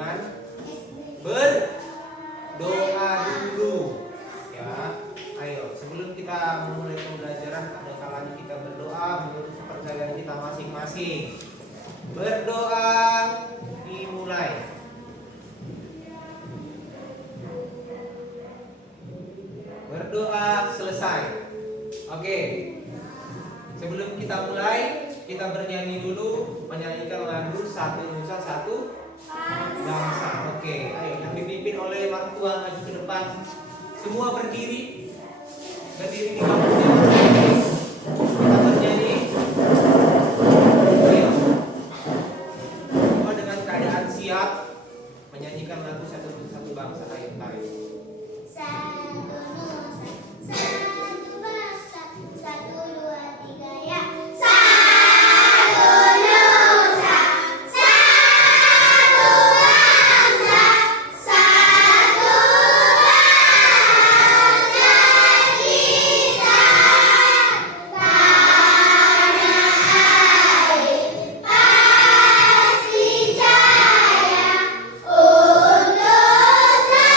dengan berdoa dulu. Ya, ayo sebelum kita memulai pembelajaran ada kalanya kita berdoa menurut kepercayaan kita masing-masing. Berdoa dimulai. Berdoa selesai. Oke. Sebelum kita mulai, kita bernyanyi dulu, menyanyikan lagu Satu Nusa Satu Bangsa. Oke, ayo yang dipimpin oleh orang tua maju ke depan. Semua berdiri. Berdiri di bangkunya. Kita bernyanyi. Ayo. Semua dengan keadaan siap menyanyikan lagu Satu Nusa Satu Bangsa. Ayo, tarik. Satu Nusa, satu bangsa, 1, 2, 3 ya. Satu Nusa, satu bangsa, satu bangsa kita. Tanah air pasti jaya untuk Indonesia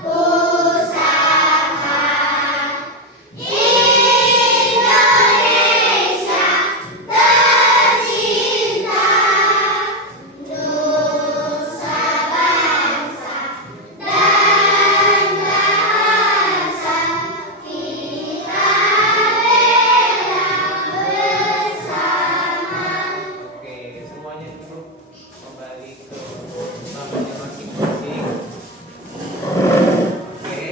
pusaka, Indonesia tercinta, nusa bangsa dan bahasa kita bela bersama. Oke, semuanya duduk kembali ke bangkunya masing-masing. Oke.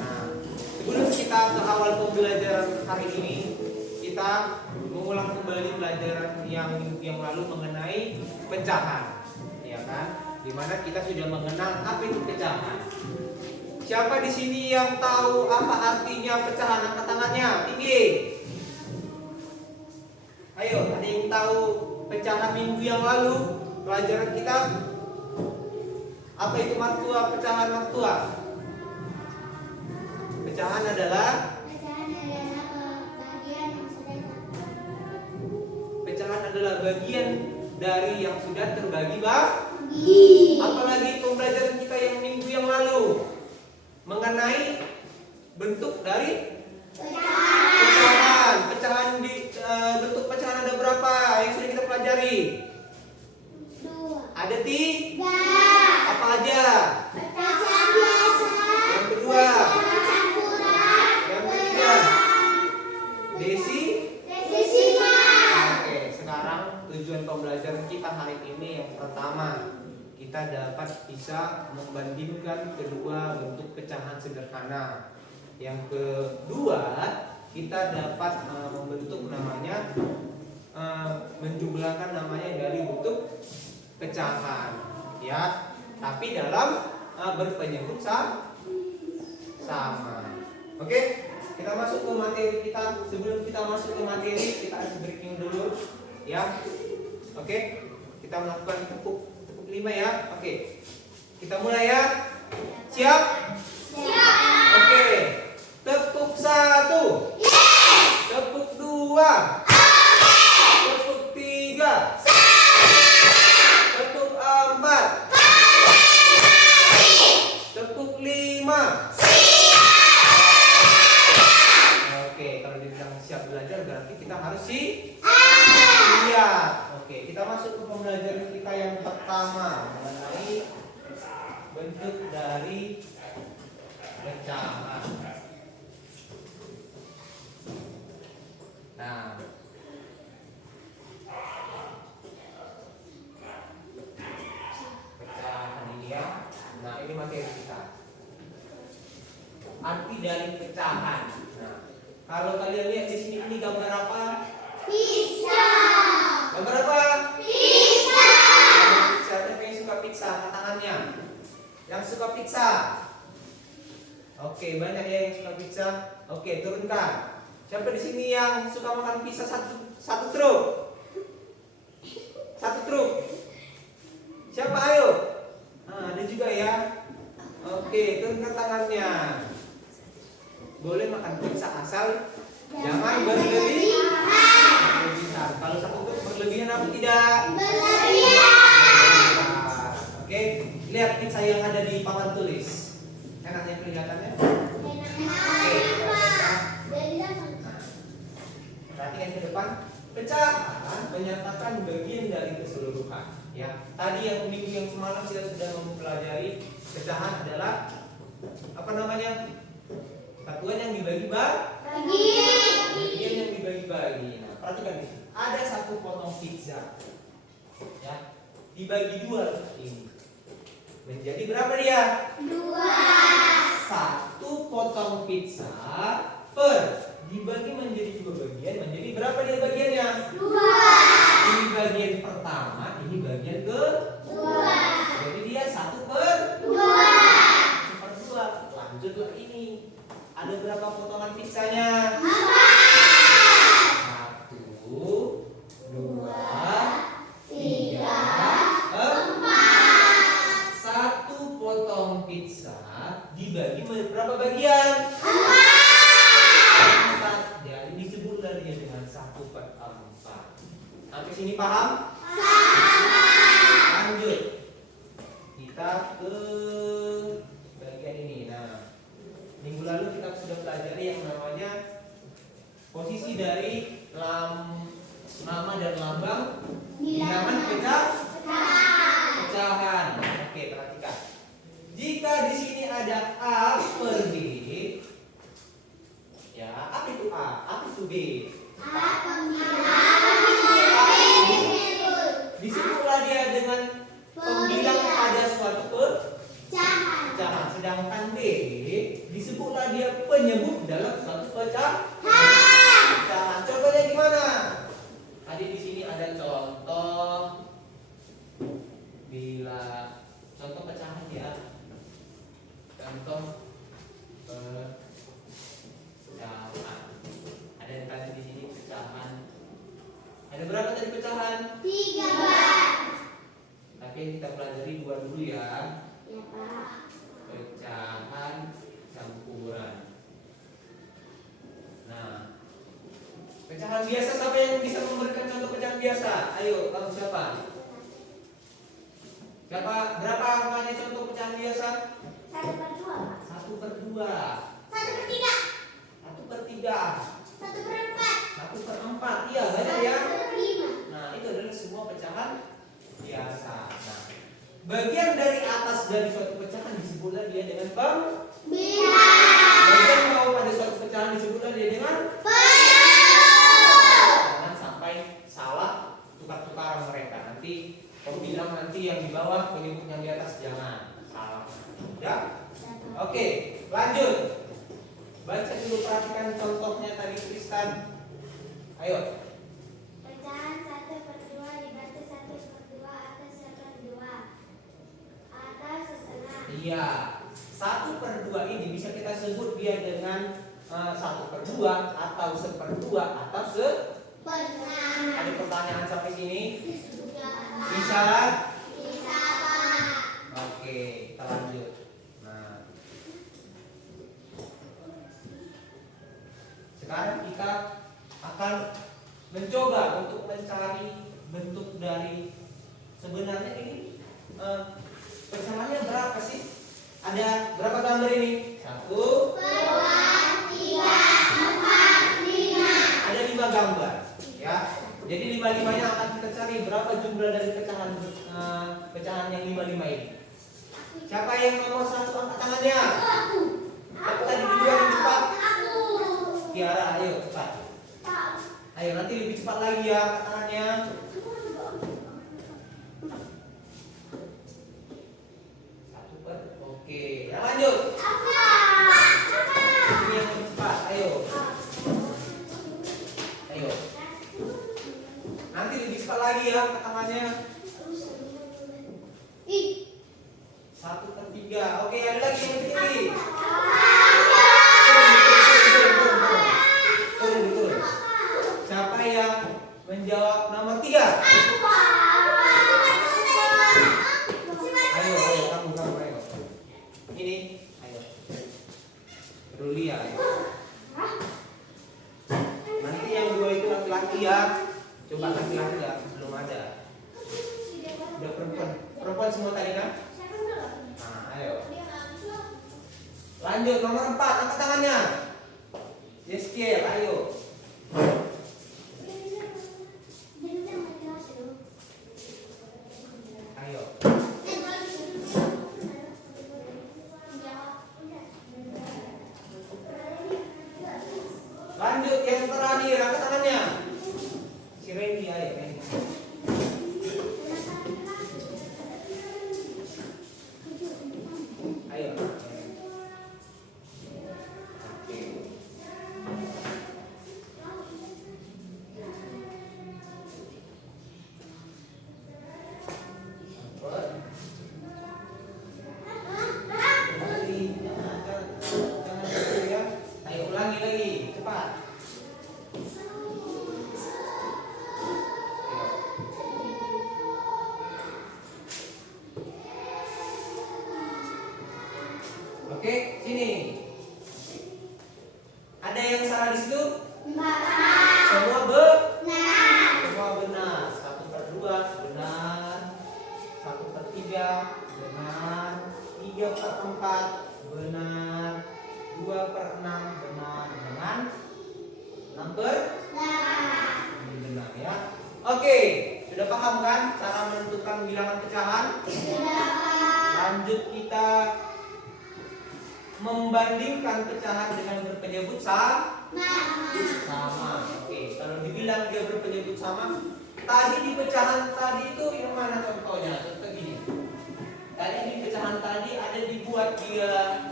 Nah, sebelum kita ke awal pembelajaran hari ini, kita mengulang kembali pelajaran yang lalu mengenai pecahan, ya kan? Dimana kita sudah mengenal apa itu pecahan. Siapa di sini yang tahu apa artinya pecahan? Angkat tangannya tinggi. Ayo, ada yang tahu pecahan minggu yang lalu pelajaran kita? Apa itu martua? Pecahan martua. Pecahan adalah bagian dari yang sudah terbagi, apalagi pembelajaran kita yang minggu yang lalu mengenai bentuk dari pecahan. Bentuk pecahan ada berapa yang sudah kita pelajari? 2. Ada 3. 3. Apa aja? Pecahan biasa. Yang kedua, Pecahan kurang. yang ketiga, Desimal. Oke, sekarang tujuan pembelajaran kita hari ini yang pertama, kita dapat bisa membandingkan kedua bentuk pecahan sederhana. Yang kedua, kita dapat membentuk namanya menjumlahkan namanya dari bentuk pecahan, ya. Tapi dalam berpenyebut sama. Oke, kita masuk ke materi kita. Sebelum kita masuk ke materi, kita harus breaking dulu, ya. Oke, kita melakukan tepuk 5 ya. Oke, kita mulai ya. Siap? Siap. Oke, tepuk 1. Tepuk 2. Tepuk 3. Tepuk 4. Tepuk 5. Oke, kalau dibilang siap belajar berarti kita harus siap. Oke, kita masuk ke pembelajaran kita yang pertama mengenai bentuk dari pecahan. Nah, pecahan ini ya. Nah, ini materi kita. Arti dari pecahan. Nah, kalau kalian lihat di sini ini gambar apa? Pizza. Gambar apa? Pizza. Gambar pizza. Siapa yang suka pizza? Angkat tangannya. Yang suka pizza. Oke, banyak ya yang suka pizza. Oke, turunkan. Siapa di sini yang suka makan pizza satu truk? Satu truk. Siapa, ayo? Nah, ada juga ya. Oke, turunkan tangannya. Boleh makan pizza asal Jangan berlebihan. Kalau satu berlebihan apa tidak? Oke, lihat pizza yang ada di papan tulis. Enaknya kelihatannya? Perhatikan ke depan. Pecahan menyatakan bagian dari keseluruhan. Ya, tadi yang minggu yang semalam kita sudah mempelajari pecahan adalah apa namanya? Satuan yang dibagi-bagi. Bagian yang dibagi-bagi. Nah, perhatikan nih. Ada satu potong pizza. Ya, dibagi dua ini. Menjadi berapa dia? 2. Satu potong pizza dibagi menjadi dua bagian, menjadi berapa dia bagiannya? 2. Ini bagian pertama, ini bagian kedua. Jadi dia 1/2. Lanjutlah ini. Ada berapa potongan pizzanya? 1, 2, 3, 4. Satu potong pizza dibagi berapa bagian? 4. Jadi disebutlah dia dengan 1/4. Sampai sini paham? Lanjut. Kita ke bagian ini. Nah, minggu lalu kita sudah pelajari yang namanya posisi dari nama dan lambang bilangan pecahan. Oke, perhatikan. Jika di sini ada A per B, ya, apa itu A? Apa itu B? Disebutlah dia dengan pembilang pada suatu pecahan. Sedangkan B disebutlah dia penyebut dalam suatu pecahan. Contohnya gimana? Tadi di sini ada contoh contoh pecahan ya. Contoh pecahan. Ada yang tadi di sini pecahan. Ada berapa tadi pecahan? 3. Tapi yang kita pelajari dua dulu ya. Ya, Pak. Pecahan campuran. Nah, pecahan biasa siapa yang bisa memberikan contoh pecahan biasa? Ayo, kamu siapa? Siapa? Berapa angkanya contoh pecahan biasa? 1/2, Pak. 1/2. 1/3. 1/3. 1/4. 1/4. Iya, banyak ya. 1/5. Nah, itu adalah semua pecahan biasa. Nah, bagian dari atas dari suatu pecahan disebutlah dia dengan bilangan. bagian bawah pada suatu pecahan disebutlah dia dengan Penyebut. Jangan sampai salah tukar-tukaran mereka. Nanti pembilang nanti yang di bawah, penyebut yang di atas, jangan salah. Ya? Oke, lanjut. Baca dulu, perhatikan contohnya tadi Tristan. Ayo. Pecahan 1/2 dibantu 1/2 atau 1/2 atau setengah. Iya, 1/2 ini bisa kita sebut dia dengan 1/2 atau 1/2 atau Pernah. Ada pertanyaan sampai sini? Bisa. Bisa? Bisa, Pak. Oke, kita lanjut. Nah, sekarang kita akan mencoba untuk mencari bentuk dari sebenarnya ini pecahannya berapa sih? Ada berapa gambar ini? 1, 2, 3, 4, 5. ada 5 gambar, ya. Jadi 5-5-nya akan kita cari berapa jumlah dari pecahan yang 5-5 ini. Siapa yang nomor 1 angkat tangannya? Siapa tadi kedua yang cepat? Aku. Tiara, ayo cepat. Pak. Ayo nanti lebih cepat lagi ya angkat tangannya. Oke, yang lanjut. Ini yang lebih cepat, ayo. Ayo. Nanti lebih cepat lagi ya angkat tangannya. 1/3. Oke, ada lagi yang lebih tinggi. Turun. Siapa yang menjawab nomor 3? Ayo, kamu ayo. Ini, ayo. Rulia, ayo. ya. Coba laki-laki ya, belum ada. Udah perempuan semua tadi kan? Nah, ayo. Lanjut nomor 4, angkat tangannya. Yeskiel, ayo. Ayo. Lanjut yang terakhir, angkat tangannya. Si Randy, ayo Randy. Ayo. Oke. Ayo ulangi lagi, cepat. Oke, sini. Ada yang salah di situ? Semua semua benar. 1/2 benar. 1/3 benar. 3/4 benar. 2/6 benar. Dengan 6 benar ya. Oke, sudah paham kan cara menentukan bilangan pecahan? Lanjut kita membandingkan pecahan dengan berpenyebut sama. Oke, kalau dibilang dia berpenyebut sama, tadi di pecahan tadi itu yang mana contohnya? Contoh gini. Tadi di pecahan tadi ada dibuat dia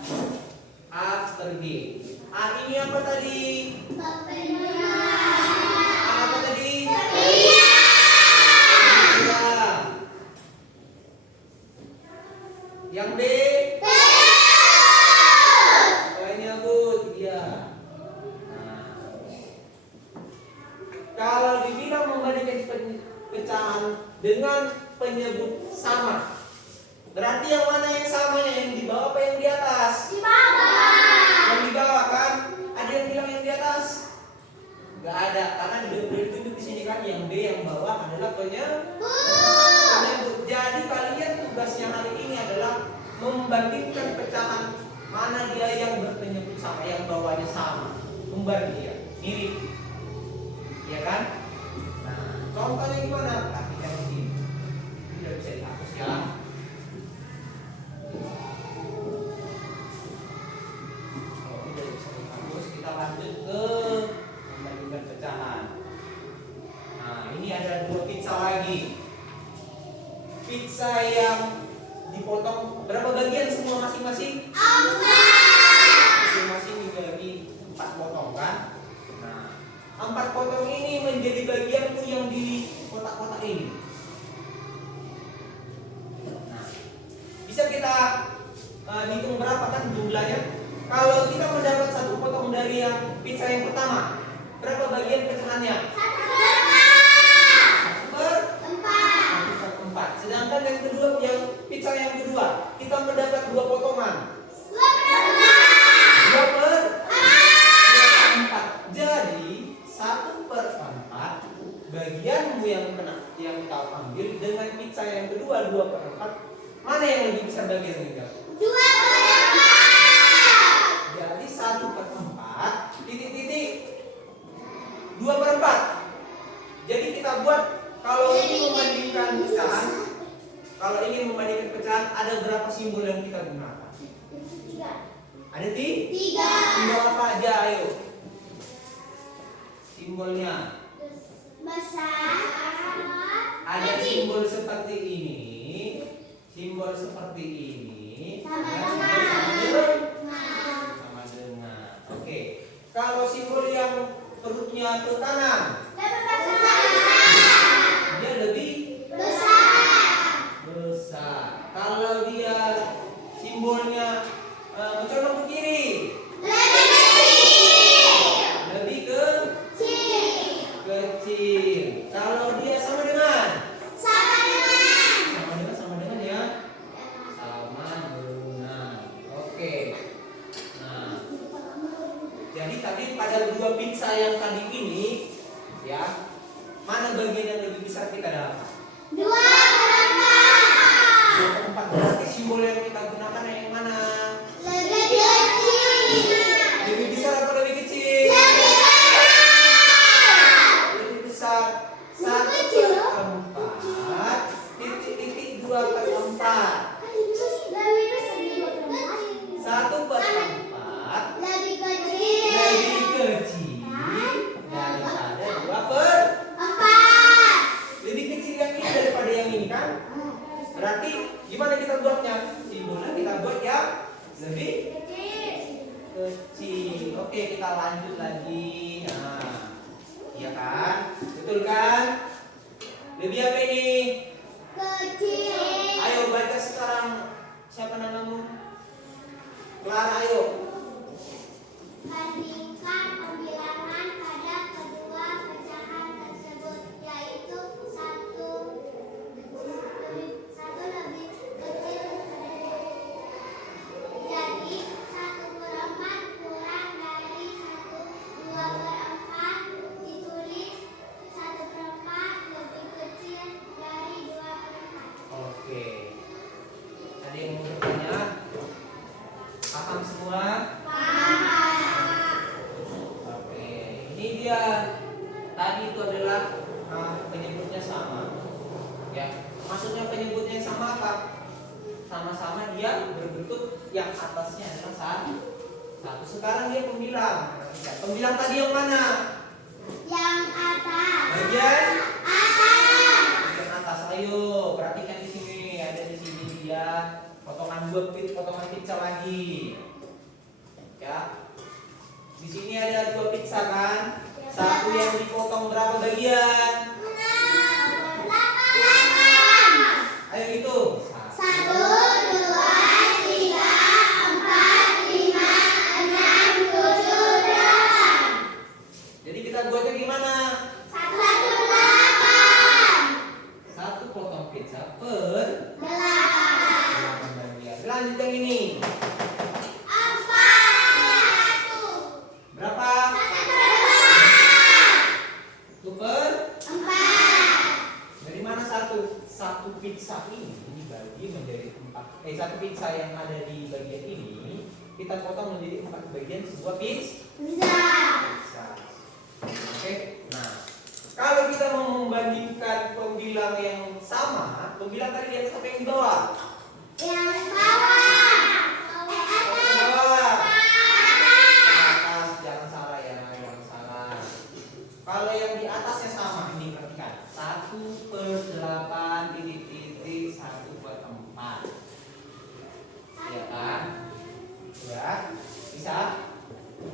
A per B. A ini apa tadi? A apa tadi? Iya. Yang B? Kalau dibilang membandingkan pecahan dengan penyebut sama, berarti yang mana yang samanya, yang di bawah apa yang di atas? Di bawah. Yang di bawah kan? Ada yang bilang yang di atas? Gak ada, karena udah ditunjuk di sini kan yang B yang bawah adalah penyebut. Jadi kalian tugasnya hari ini adalah membandingkan pecahan mana dia yang berpenyebut sama, yang bawahnya sama, kembar dia, mirip. Ya kan? Nah, contohnya gimana? Perhatikan di sini. Ini udah bisa dihapus ya. Kalau ini udah bisa dihapus, kita lanjut ke membandingkan pecahan. Nah, ini ada 2 pizza lagi. Pizza yang dipotong berapa bagian semua masing-masing? 4. Masing-masing dibagi 4 potong kan? 4 potong ini menjadi bagianku yang di kotak-kotak ini. Nah, bisa kita hitung berapa kan jumlahnya? Kalau kita mendapat 1 potong dari yang pizza yang pertama, berapa bagian pecahannya? 1/4. Sedangkan yang kedua, yang pizza yang kedua, kita mendapat 2 potongan. 2/4. Jadi 1/4 bagianmu yang kau ambil dengan pizza yang kedua 2/4, mana yang lebih besar bagian kita? 2/4. Jadi 1/4 titik 2/4. Jadi kita buat kalau ingin membandingkan pecahan, ada berapa simbol yang kita gunakan? 3. Ada 3? Simbol apa aja? Ayo. Simbolnya Besar. ada simbol seperti ini, simbol seperti ini, Sama dengan. Oke. Kalau simbol yang perutnya ke kanan, dia lebih besar. Kalau dia simbolnya mencolok ke kiri, lebih kecil. Kalau dia sama dengan ya, sama dengan. Oke. Nah, jadi tadi pada 2 pizza yang tadi ini, ya, mana bagian yang lebih besar kita dapat? 2/4. 2/4. Berarti simbol yang kita gunakan yang mana? Lebih kecil. Lebih besar atau lebih kecil? Lebih besar. 1/4 titik-titik 2/4. 1/4 Lebih kecil. lebih kecil daripada 2/4. Lebih kecil yang ini daripada yang ini kan? Berarti gimana kita buatnya? Simbolnya kita buat yang lebih kecil. Oke, kita lanjut lagi. Nah, iya kan? Betul kan? Lebih apa ini? Kecil. Ayo baca sekarang. Siapa namamu? Clara, ayo. Bandingkan pembilangan pada kedua pecahan tersebut, yaitu satu lebih kecil. Jadi 1/4 kurang dari 2/4 ditulis 1/4 lebih kecil dari 2/4. Oke. Ada yang mau bertanya? Paham semua? Oke. Ini dia. Tadi itu adalah penyebutnya sama. Ya. Maksudnya penyebutnya sama apa? Sama-sama dia berbentuk yang atasnya adalah satu. Sekarang dia pembilang. Pembilang tadi yang mana? Yang atas. Bagian Atas. bagian atas. Ayo, perhatikan di sini. Ada di sini dia potongan potongan pizza lagi. Ya. Di sini ada 2 pizza kan? Satu yang dipotong berapa bagian? 8. Ayo itu. 1, 2, 3, 4, 5, 6, 7, 8. Jadi kita buatnya gimana? 1/8. Satu potong pizza per 8. 8 bagian. Lanjut yang ini. 4. Berapa? 1/4. 1 per 4. dari mana satu pizza ini dibagi menjadi 4. Satu pizza yang ada di bagian ini kita potong menjadi 4 bagian sebuah pizza. Oke. Nah, kalau kita mau membandingkan pembilang yang sama, pembilang tadi di atas apa yang di bawah? Yang bawah. Yang di bawah. Atas, jangan salah ya, jangan salah. Kalau yang di atasnya sama, ini perhatikan. 1/8 titik-titik 1/4. Ya kan? Ya, bisa?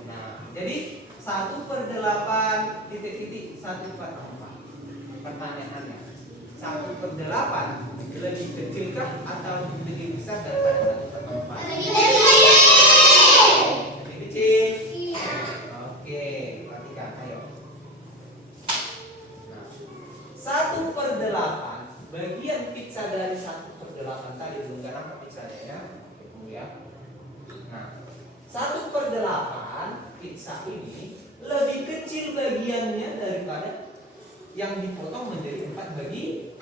Nah, jadi 1/8 titik-titik 1/4. Pertanyaannya, 1/8 lebih kecilkah atau lebih besar daripada 1/4? Lebih kecil. Oke, perhatikan, ayo. Nah, 1/8 bagian pizza dari 1/8 tadi belum gak nampak pizzanya ya, tunggu ya. Nah, 1/8 pizza ini lebih kecil bagiannya daripada yang dipotong menjadi 4 bagian.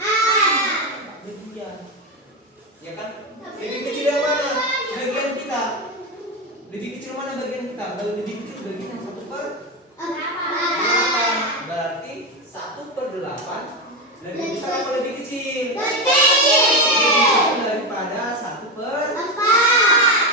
Ya kan? Lebih kecil yang mana? Bagian kita. Lebih kecil mana bagian kita? Lebih kecil bagian yang 1/8. Berarti 1/8 lebih besar atau lebih kecil? Lebih kecil daripada 1/4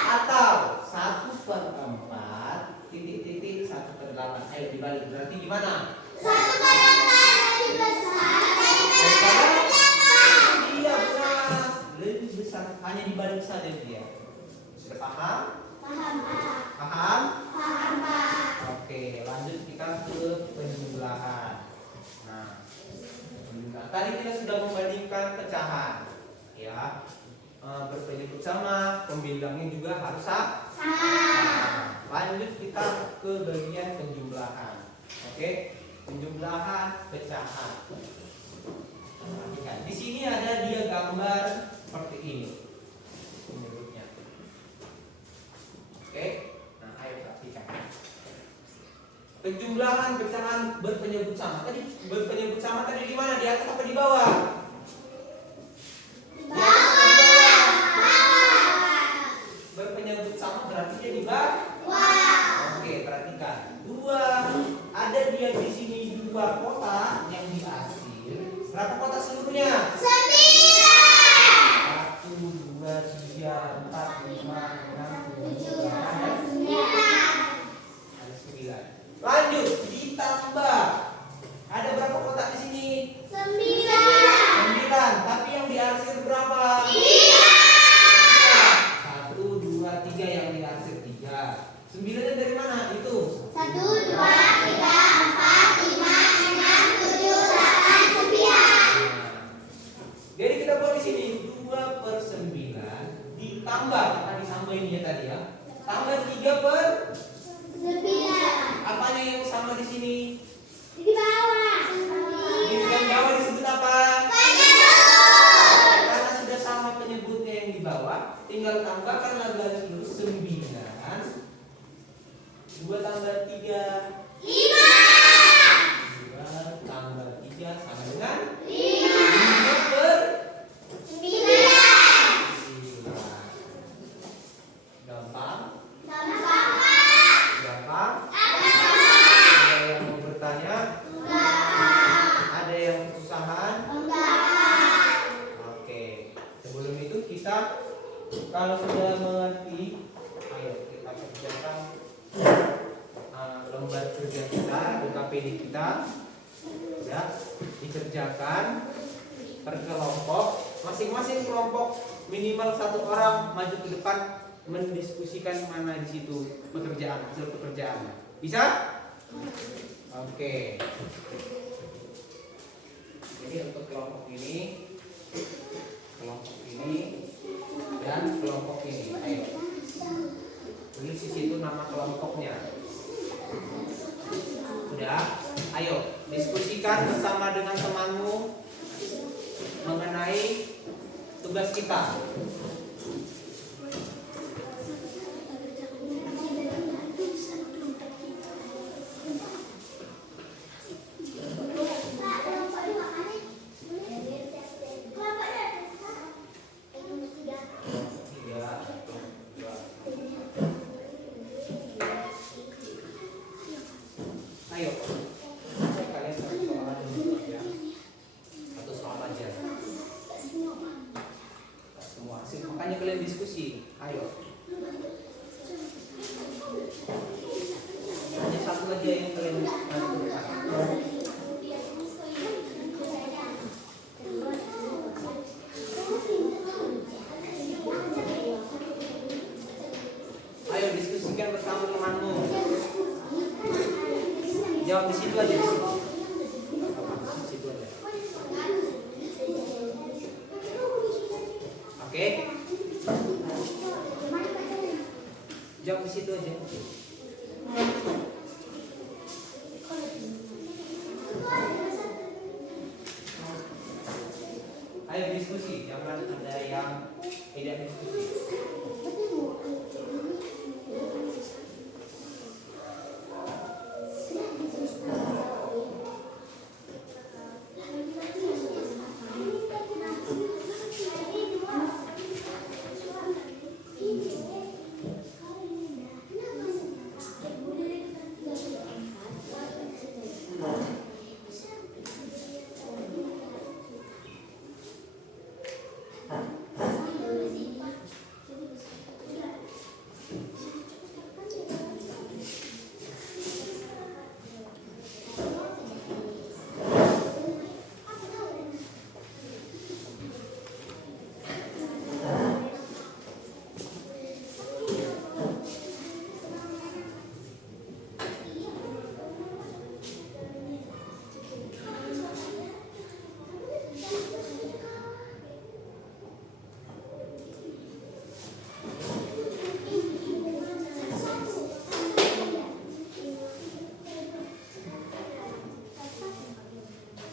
atau 1/4 titik-titik 1/8. Ayo dibalik. Berarti gimana? 1/8 lebih besar daripada 1/8. Iya benar. Lebih besar. Hanya dibalik saja dia. Sudah paham? Paham, Pak. Paham? Paham, Pak. Oke, lanjut kita ke penjumlahan. Nah, penjumlahan. Tadi kita sudah membandingkan pecahan, ya. Berpenyebut sama, pembilangnya juga harus sama. Lanjut kita ke bagian penjumlahan. Oke, penjumlahan pecahan. Perhatikan, di sini ada dia gambar seperti ini penyebutnya. Oke, nah ayo perhatikan. Penjumlahan pecahan berpenyebut sama. Tadi berpenyebut sama tadi di mana? Di atas apa di bawah? Di atas apa di bawah? Berpenyebut sama berarti dia di bawah. Oke, perhatikan. Ada dia di sini 2 kotak yang diarsir. Berapa kotak seluruhnya? 1, 2, 3, 4, 5, 6, 7, 8, 9. Ada 9. Lanjut, ditambah. Ada berapa kotak di sini? 9. Tapi yang diarsir berapa? 1, 2, 3 yang diarsir 3. 9-nya dari mana? Itu 1, 2, 3, 4, 5, 6, 7, 8, 9. Jadi kita buat di sini 2/9 ditambah, akan ditambah ini ya tadi ya. Tambah 3/9. Apanya yang sama di sini? Di bawah. Di bagian bawah disebut apa? Penyebut. Karena sudah sama penyebutnya yang di bawah, tinggal tambahkan lagi dulu 9. 2 tambah 3 5. 2 tambah 3 sama dengan 5/9. 5/9. Gampang? Gampang? Ada yang mau bertanya? Ada yang kesusahan? Oke. Sebelum itu kita kalau sudah mengerti, ayo kita kerjakan lembar kerja kita, UKPD kita, ya, dikerjakan per kelompok. Masing-masing kelompok minimal 1 orang maju ke depan mendiskusikan mana di situ hasil pekerjaannya. Bisa? Oke. Jadi untuk kelompok ini, dan kelompok ini. Ayo. Tulis di situ nama kelompoknya. Sudah? Ayo, diskusikan bersama dengan temanmu mengenai tugas kita. Ayo, kalian satu soal aja dulu ya. Satu soal aja. Semua hasil, makanya kalian diskusi. Ayo. Hanya satu aja yang kalian lakukan. Ayo diskusikan bersama temanmu. Jawab di situ aja, di situ. Di situ aja. Oke? Jawab di situ aja. Ayo diskusi, jangan ada yang tidak diskusi.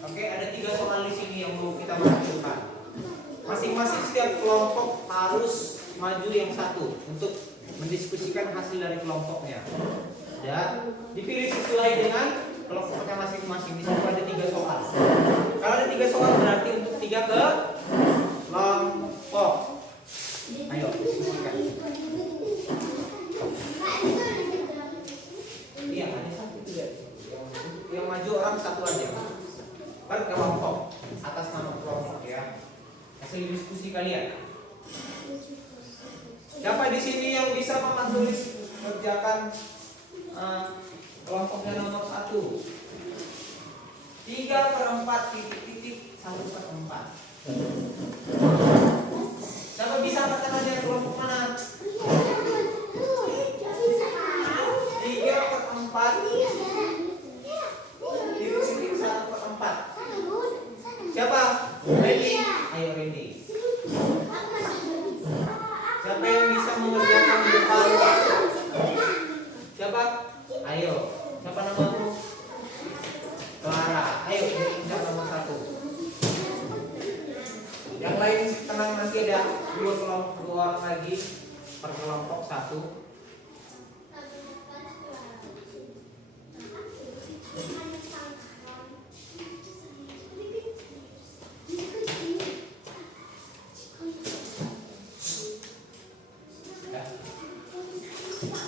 Oke, ada 3 soal di sini yang mau kita lakukan. Masing-masing setiap kelompok harus maju yang satu untuk mendiskusikan hasil dari kelompoknya. Ya, dipilih sesuai dengan kelompoknya masing-masing. Di situ ada 3 soal. Kalau ada 3 soal berarti untuk 3 kelompok. Ayo diskusikan. Iya, ada satu juga. Yang maju orang satu aja. Kan kelompok atas nama kelompok ya. Hasil diskusi kalian. Siapa di sini yang bisa tulis kerjakan kelompoknya nomor 1? 3/4 titik-titik 1/4. Siapa bisa katakan aja kelompok mana? 3/4 titik-titik 1/4. Siapa? Randy. Ayo Randy. Siapa yang bisa mengerjakan depan? Siapa? Ayo. Siapa namamu? Clara. Ayo incar nomor 1. Yang lain tenang, nanti ada 2 kelompok, 2 orang lagi per kelompok 1.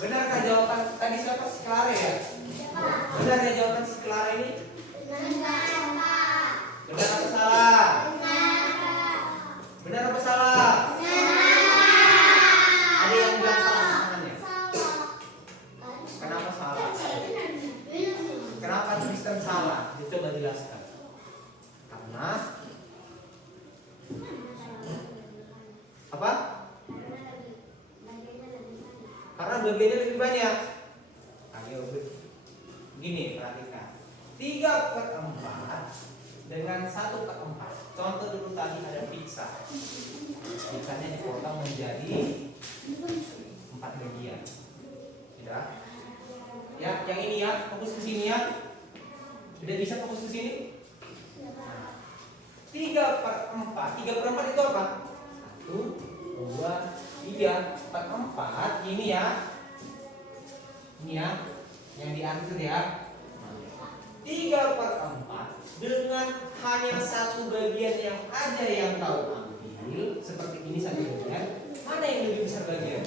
Benarkah jawaban tadi siapa? Si Clara ya? Benar ya jawaban si Clara ini? Benar apa salah? Benar apa salah? Ada yang bilang salah tangannya. Kenapa salah? Kenapa Kristen salah? Coba jelaskan. Karena apa? Karena bagiannya lebih banyak. Ayo begini, perhatikan. 3/4 dengan 1/4. Contoh dulu tadi ada pizza. Pizzanya dipotong menjadi 4 bagian. Sudah? Ya, yang ini ya, fokus ke sini ya. Sudah bisa fokus ke sini? 3/4. 3/4 itu apa? 1, 2, 3, 4/4 ini ya. Ini ya, yang diatur ya. 3/4 dengan hanya 1 bagian yang aja yang kau ambil, seperti ini 1 bagian. Mana yang lebih besar bagian?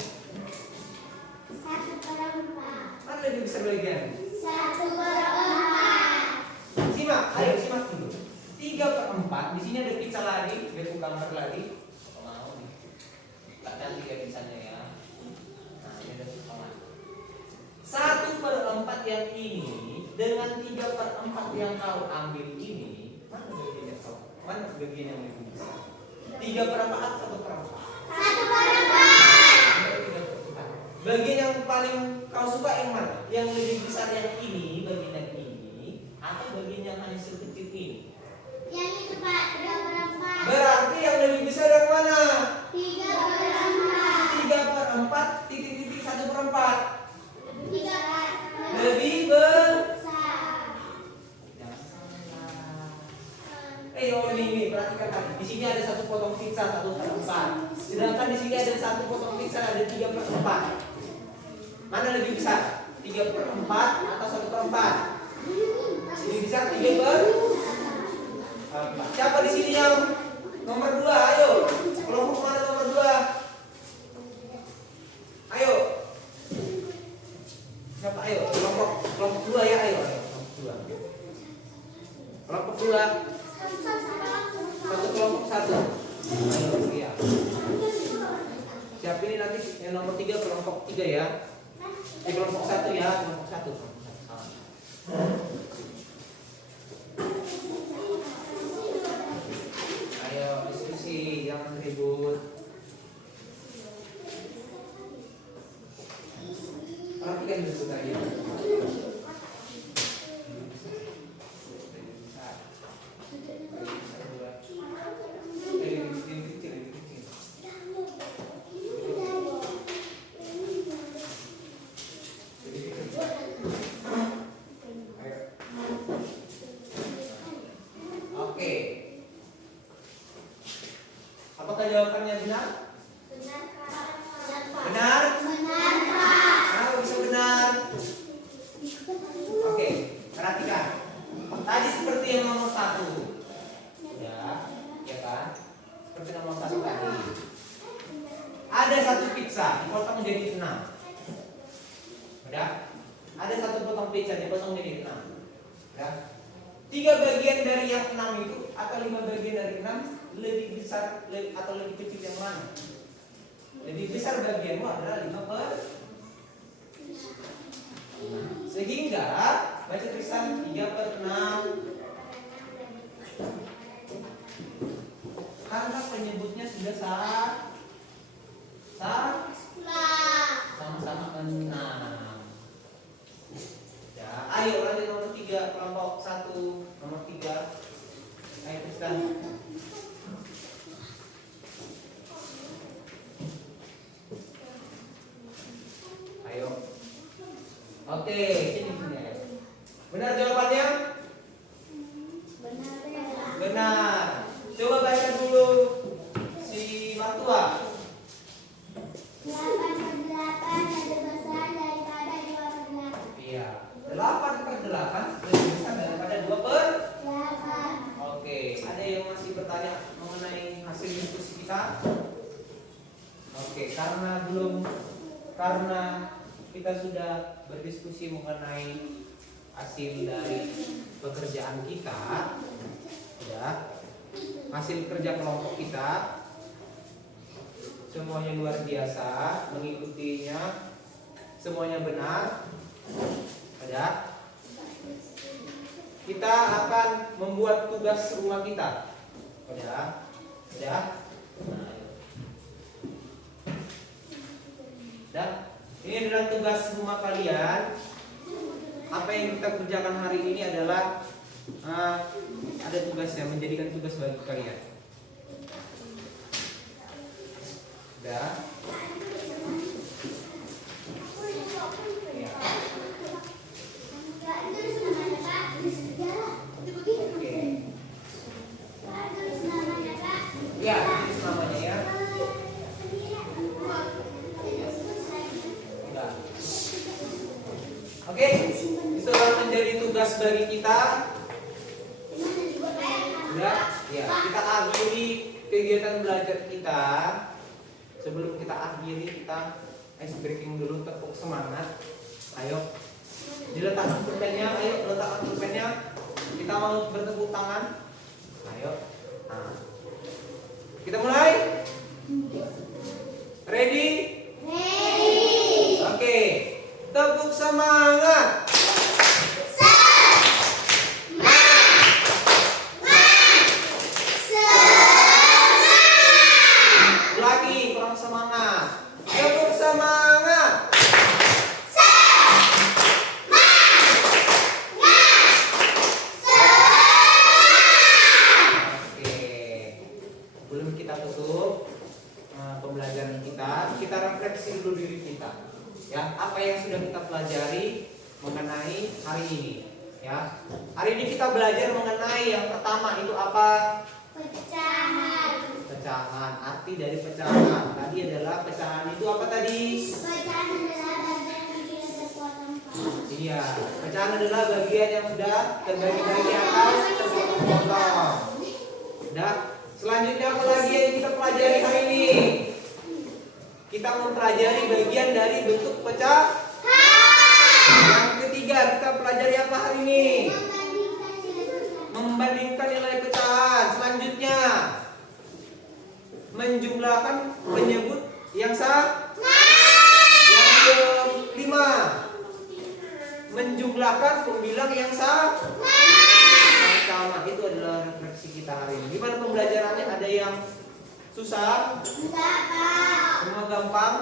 1/4. Mana lebih besar bagian? 1/4. Simak, ayo simak dulu. 3/4 di sini ada pizza lagi, biar aku gambar lagi. Mau nih. Tak cantik ya pizzanya ya. Nah, ini ada pizza lagi. 1/4 yang ini dengan 3/4 yang kau ambil ini, mana bagian yang kau? Mana bagian yang lebih besar? 3/4 atau 1/4? 1/4. Bagian yang paling kau suka yang mana? Yang lebih besar yang ini, bagian yang ini, atau bagian yang hanya sekecil ini? Yang itu Pak, 3/4. Berarti yang lebih besar yang mana? 3/4. 3/4 titik-titik 1/4. 3/4. Lebih besar. Ini perhatikan tadi. Di sini ada 1 potong pizza 1/4. Sedangkan di sini ada 1 potong pizza ada 3/4. Mana lebih besar? 3/4 atau 1/4? Lebih besar 3/4. Siapa di sini yang nomor 2? Ayo. Kelompok mana nomor 2? Ayo. Siapa? Ayo. Kelompok 2 ya. Ayo. Kelompok 2. Satu kelompok 1. Ayo, iya. Siap, ini nanti yang nomor 3 kelompok 3 ya. Kelompok 1 ya, kelompok 1. Ayo diskusi, jangan ribut. Perhatikan dulu tadi. Oke. Apakah jawabannya benar? Benar, Kak. Benar? Benar, Kak. Kenapa bisa benar? Tadi seperti yang nomor 1. Ya kan? Seperti nomor 1 tadi. Ada 1 pizza dipotong menjadi 6. Udah? Ada 1 potong pizza dipotong menjadi 6. Udah? 3 bagian dari yang 6 itu atau 5 bagian dari 6 lebih besar atau lebih kecil yang mana? Lebih besar bagianmu adalah 5 per 6. Sehingga baca tulisan 3 per 6 karena penyebutnya sudah sama-sama 6. Ya, ayo lanjut nomor 3 kelompok 1 nomor 3. Ayo Tristan. Ayo. Oke, sini. Benar jawabannya? Benar. Coba baca dulu si Matua. 8 per 8 lebih besar daripada 2 per 8. Iya. 8 per 8 lebih besar daripada 2 per 8. Oke, ada yang masih bertanya mengenai hasil diskusi kita? Oke, karena kita sudah berdiskusi mengenai hasil dari pekerjaan kita, ya, hasil kerja kelompok kita, semuanya luar biasa, mengikutinya, semuanya benar, ya. Kita akan membuat tugas rumah kita, ya. Dan ini adalah tugas rumah kalian. Apa yang kita kerjakan hari ini adalah ada tugasnya, menjadikan tugas bagi kalian. Udah? Ya. Oke. Ya, tulis namanya ya. Udah. Oke, itu akan menjadi tugas bagi kita. Ya, kita akhiri kegiatan belajar kita. Sebelum kita akhiri, kita ice breaking dulu, tepuk semangat. Ayo, diletakkan pulpennya. Ayo, letakkan pulpennya. Kita mau bertepuk tangan. Ayo. Nah. Kita mulai. Ready? Oke. Tepuk semangat. Lagi kurang semangat. Tepuk semangat. Oke. Belum kita tutup pembelajaran kita refleksi dulu diri kita. Ya, apa yang sudah kita pelajari mengenai hari ini? Ya, hari ini kita belajar mengenai yang pertama itu apa? Pecahan. Arti dari pecahan tadi adalah pecahan itu apa tadi? Pecahan adalah bagian yang tidak terpotong. Iya, pecahan adalah bagian yang sudah terbagi-bagi atau terpotong-potong. Nah, selanjutnya apa lagi yang kita pelajari hari ini? Kita mempelajari bagian dari bentuk pecahan. Yang ketiga, kita pelajari apa hari ini? Membandingkan nilai pecahan. Selanjutnya, menjumlahkan penyebut yang sama. Yang kelima, menjumlahkan pembilang yang sama. Itu adalah refleksi kita hari ini. Gimana pembelajarannya? Ada yang susah? Semua gampang?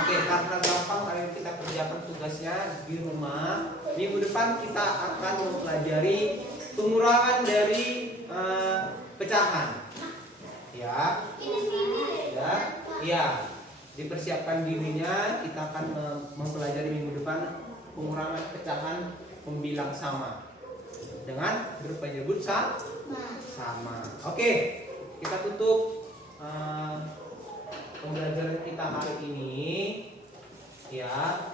Oke, karena gampang, hari ini kita kerjakan tugasnya di rumah. Minggu depan kita akan mempelajari pengurangan dari pecahan. Ya, dipersiapkan dirinya. Kita akan mempelajari minggu depan pengurangan pecahan pembilang sama dengan huruf penyebut sama. Oke, kita tutup pembelajaran kita hari ini ya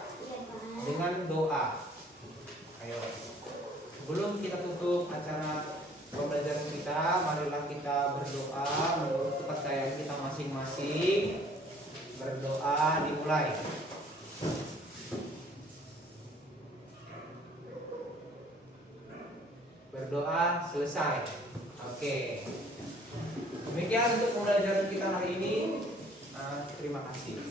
dengan doa. Ayo. sebelum kita tutup acara pembelajaran kita, marilah kita berdoa menurut kepercayaan kita masing-masing. Berdoa dimulai. Berdoa selesai. Oke. Demikian untuk pembelajaran kita hari ini. Terima kasih.